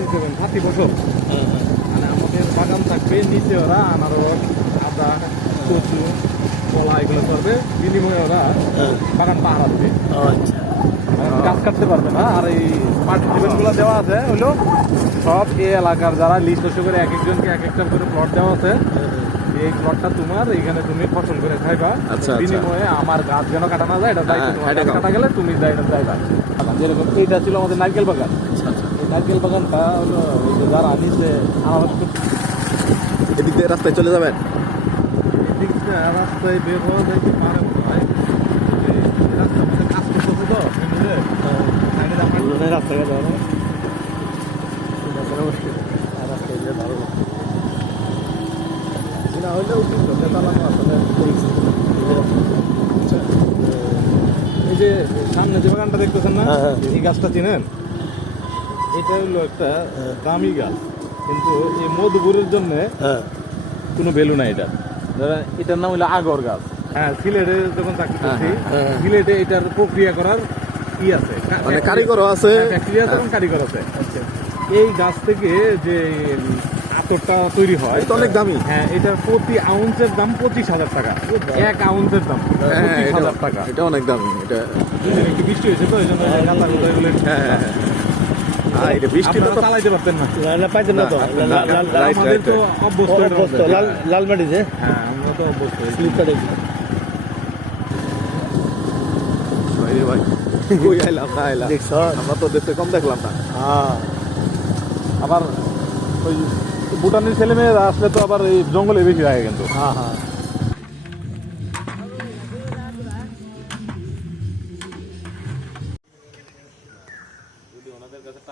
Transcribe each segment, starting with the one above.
দেবেন হাতি বছর মানে আমাদের বাগান থাকবে নিচে ওরা আনারস আদা কচু কলা এগুলো করবে। বিনিময়ে ওরা বাগান পাহারা দেবে। আচ্ছা। গাছ কাটতে পারবে না আর এই পার্টিসিপেন্টগুলো দেওয়া আছে হলো সব এই এলাকার যারা লিস্ট করে এক একজনকে এক একটা করে প্লট দেওয়া আছে এই প্লটটা তোমার এখানে তুমি ফসল করে খাইবা। আচ্ছা, আচ্ছা। বিনিময়ে আমার গাছ যেন কাটা না যায় এটা দায়িত্ব হ্যাঁ, তোমার। এটা। কাটা গেলে তুমি দায়িত্ব যাইবা। যেরকম এইটা ছিল আমাদের নারকেল বাগান। নারকেল বাগানটা হলো ওই যে যারা নিচে আনারস এদিক দিয়ে রাস্তায় চলে যাবেন? এদিক দিয়ে রাস্তায় বের হওয়া যায় কি পারে রাস্তায় গেলে ভালো না হইলেও কিন্তু চালানো আসলে আচ্ছা। এই যে সামনে যে বাগানটা দেখতেছেন না হ্যাঁ, হ্যাঁ। এই গাছটা চিনেন? এটা হলো একটা দামি গাছ। কিন্তু এই মধুপুরের জন্য হ্যাঁ। কোনো ভ্যালু নাই এটা ধরেন এটার নাম হলো আগর গাছ। হ্যাঁ সিলেটে যখন চাকরি করছি হ্যাঁ, হ্যাঁ। সিলেটে এটার প্রক্রিয়া করার কি আছে। মানে কারিগরও আছে। কারিগর আছে। এই গাছ থেকে যে আতরটা তৈরি হয় এটা অনেক দামি। হ্যাঁ এটার প্রতি আউন্সের দাম পঁচিশ হাজার টাকা। এক আউন্সের দাম হ্যাঁ পঁচিশ হাজার টাকা। এটা অনেক দামি এটা বৃষ্টি হয়েছে তো এই জন্য গাঁথাগুলো এগুলো হ্যাঁ হ্যাঁ হ্যাঁ। এটা বৃষ্টিটা তো চালাইতে পারতেন না। লাল পাইছেন না তো। না, লাল- লাল- লাল- রাইট, আমাদের তো অভ্যস্ত এটার অভ্যস্ত, মধ্যে। লাল লাল মাটি যে? হ্যাঁ আমরা তো অভ্যস্ত স্লিপটা দেখি ভাই কই আইলাম না আইলাম দেখছ আমরা তো দেখতে কম দেখলাম না। হ্যাঁ। আবার ওই ভুটানের ছেলে মেয়েরা আসলে তো আবার এই জঙ্গলে বেশি থাকে কিন্তু। হ্যাঁ হ্যাঁ।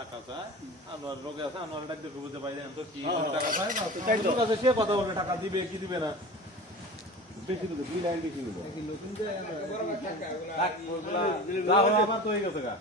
টাকা চায় আমার রোগে আছে আনোয়ার ডাক বুঝতে পারি তো কি টাকা চায়? না তো কাছে সে কথা বলবে টাকা দিবে কি দিবে না? বেশি দিবে দুই লাইন বেশি আমার তো হয়ে গেছে গা।